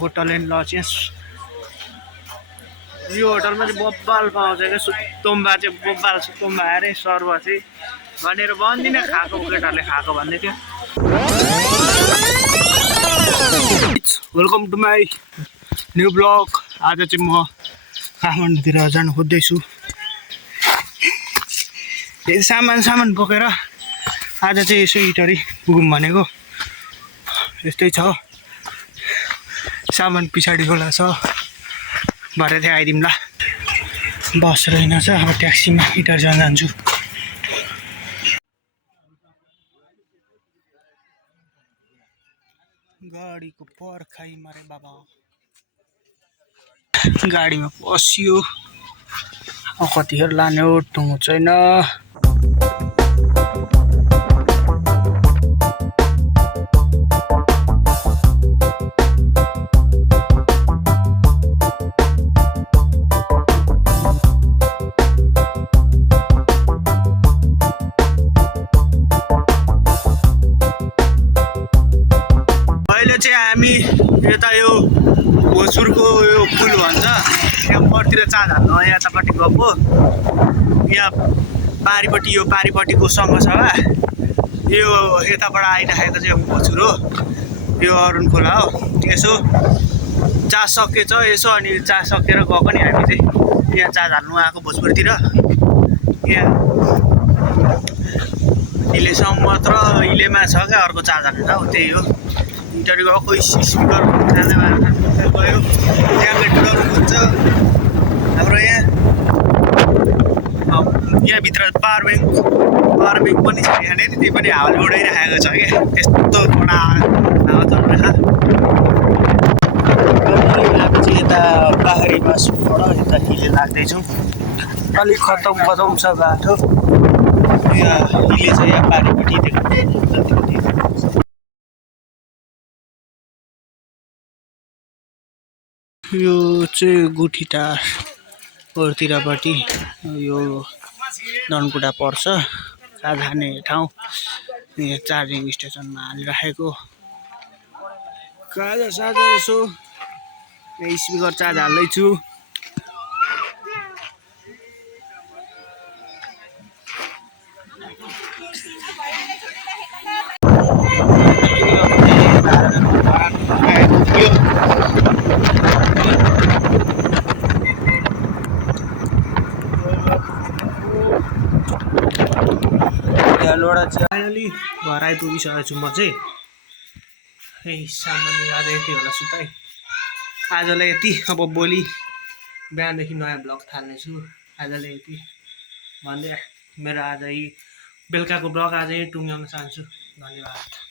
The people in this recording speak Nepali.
होटल एन्ड लजेस यो होटलमा चाहिँ बब्बाल पाउँछ क्या सुक्तोम्बा चाहिँ बब्बाल सुक्तोम्बा अरे सर्व चाहिँ भनेर भन्दिनँ खाएको केटाहरूले खाएको भन्दै थियो welcome to my new blog आज चाहिँ म काठमाडौँतिर जानु खोज्दैछु सामान बोकेर आज चाहिँ यसो इटरी पुगौँ भनेको यस्तै छ सामान पछाडि होला छ भरे चाहिँ आइदिउँ ल बस रहेनछ अब ट्याक्सीमा इटरी जान जान्छु गाडीको पर्खाइ मारे बाबा गाडीमा पस्यो कतिखेर लाने हो टुङ्गो छैन अहिले चाहिँ हामी यता यो भोसुरको यो पुल भन्छ यहाँ परतिर चाँद हाल्नु यतापट्टि गएको यहाँ पारिपट्टि यो पारिपट्टिको सङ्घसभा यो यताबाट आइराखेको चाहिँ भोसुर हो यो अरुण खोला हो यसो चाँद सकेछ यसो अनि चाँद सकेर गएको नि हामी चाहिँ यहाँ चाँद हाल्नु आएको भोजपुरतिर यहाँ हिलेसम्म मात्र हिलेमा छ क्या अर्को चाँद हाल्नु हो त्यही हो इन्टरभ्यू गएको स्पिकर गयो त्यहाँको डर हुन्छ हाम्रो यहाँभित्र पावर ब्याङ्क पनि छ यहाँनिर त्यही पनि हावाले उडाइराखेको छ क्या त्यस्तो कडा हावा चलिरहेको चाहिँ यता पाहाडी बासुबाट यता हिले लाग्दैछौँ अलिक खतम छ बाटो यहाँ हिले छ यहाँ पारिपट्टि देखाउँछ यो चाहिँ गुठीटार ओरतिरपट्टि यो ननकुटा पर्छ चाँद हाल्ने ठाउँ यहाँ चार्जिङ स्टेसनमा हालिराखेको काजा साजा यसो स्पिकर चार्ज हाल्दैछु लोडा चाहिँ फाइनली घर आइपुगिसकेको छु म चाहिँ सामान आज यति होला सुताइ आजलाई यति अब भोलि बिहानदेखि नयाँ ब्लग थाल्नेछु आजलाई यति भन्दै मेरो आज बेलुकाको ब्लग आजै टुङ्ग्याउन चाहन्छु धन्यवाद।